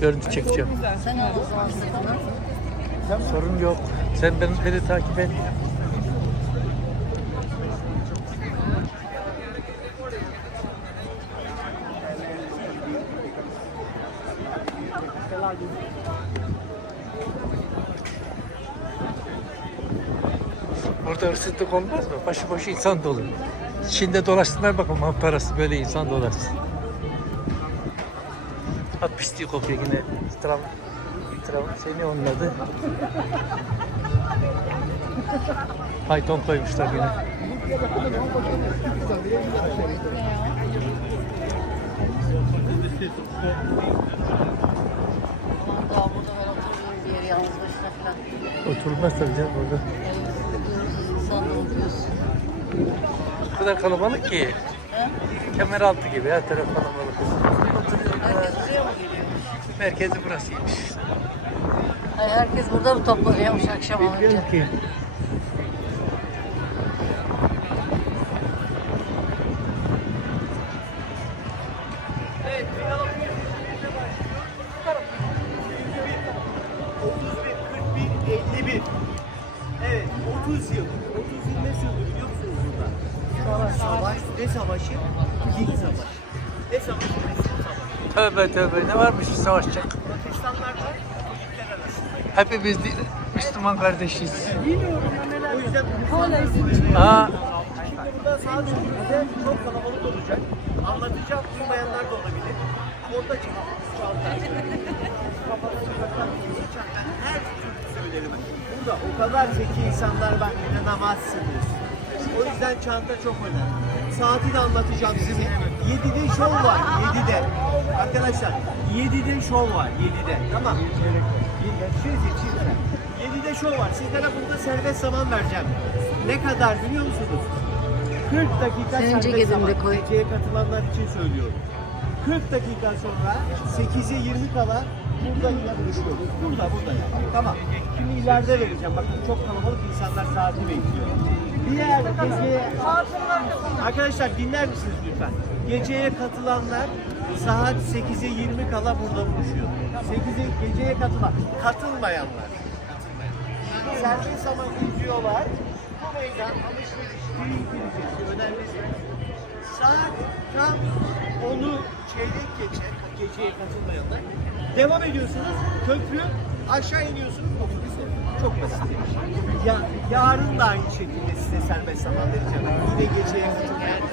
Görüntü çekeceğim. Sorun yok. Sen beni, beni takip et. Burada hırsızlık olmaz mı? Başı boş insan dolu. Çin'de dolaşsınlar bakalım parası böyle insan dolaşsın. At pisliği kokuyor yine. Tram, tram, şey ne onun adı? Python koymuşlar yine. Oturulmaz tabii canım burada. O kadar kalabalık ki. Kemer altı gibi her taraf kalabalık. Mı geliyormuş? Merkezi burasıymış. Ay herkes burada mı toplanıyormuş akşam olunca? Bilmiyorum ki. Evet, 30 yıl. 30 yıl ne sürdü biliyor musunuz burada? Savaş, ne savaşı? Tövbe tövbe ne varmış savaşacak. Protestanlarla arasında. Hepimiz di- Müslüman kardeşiz. O yüzden hala Aa, Şimdi burada çok kalabalık olacak. Anlatacağım, duymayanlar da olabilir. Orada çanta. Her türlü söylerim. Burada o kadar zeki insanlar var, inanamazsınız. O yüzden çanta çok önemli. Saati de anlatacağım size. 7'de şov var, 7'de. Arkadaşlar, 7'de şov var, 7'de. Tamam. Şey seçeyim 7'de şov var. Sizlere burada serbest zaman vereceğim. Ne kadar biliyor musunuz? 40 dakika Senin serbest zaman. koy. Geceye katılanlar için söylüyorum. 40 dakika sonra 8'e 20 kala burada yine buluşuyoruz. Burada, burada. Tamam. Şimdi ileride vereceğim. Bakın çok kalabalık insanlar saati bekliyor. Diğer geceye... Arkadaşlar dinler misiniz lütfen? Geceye katılanlar saat 8'e 20 kala burada buluşuyor. 8'e geceye katılan, katılmayanlar. Serbest zaman izliyorlar. Bu meydan alışveriş, düğün girecek, önemlisi. Saat tam onu çeyrek geçe, geceye katılmayanlar. Devam ediyorsunuz, köprü, aşağı iniyorsunuz, otobüse. Çok basit. Ya, yarın da aynı şekilde size serbest zaman vereceğim. Yine geceye katılmayanlar.